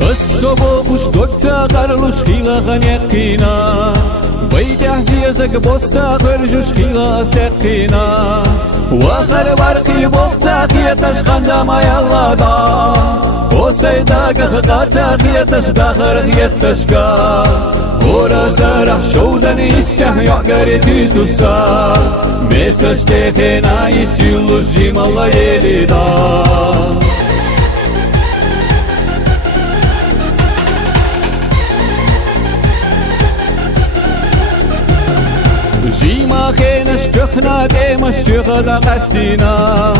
الصبوغ شدوكتا قرلوش خيغا غنيقينا بيت عزيزك بوستا خرجوش خيغا استقينا وخر برقي بوقتا خيتش خنجا ما يلا دا وسيداك خقاتا خيتش داخر خيتش كا ورا سرح شودن يستحيا قريتي سوسا مسج تخينا يسيلو جيم الله يليدا جيما خينش تخنا ديمش شغل قستينا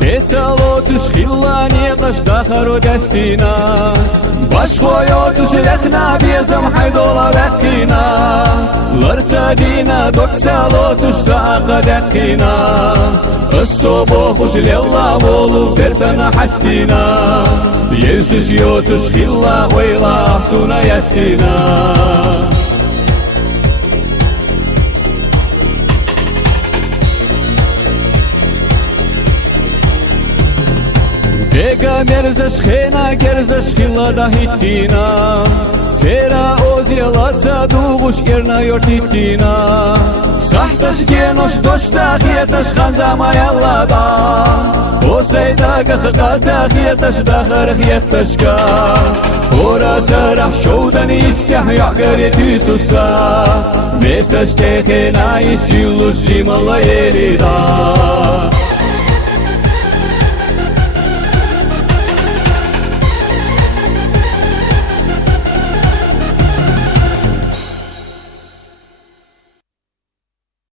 تسالو تشخيلاني قش داخر دستينا باش خويوتش لخنا بيزم حيدولا بكينا لرتدينا دوكسالو تشتاق دقينا الصبوخش لله بولو برسنا حستينا يزش يوتش خيلا ويلا حسونا يستينا Ega merzesh khena gerzesh khila da hitina Tera ozielata dugush erna yortitina Sahtash genosh doshta khietash khanza mayallada Oseyda gakhata khietash dakhar khietash ka Ora sarah shoudan istihya gareti susa Mesash tekhena isilush jimala yerida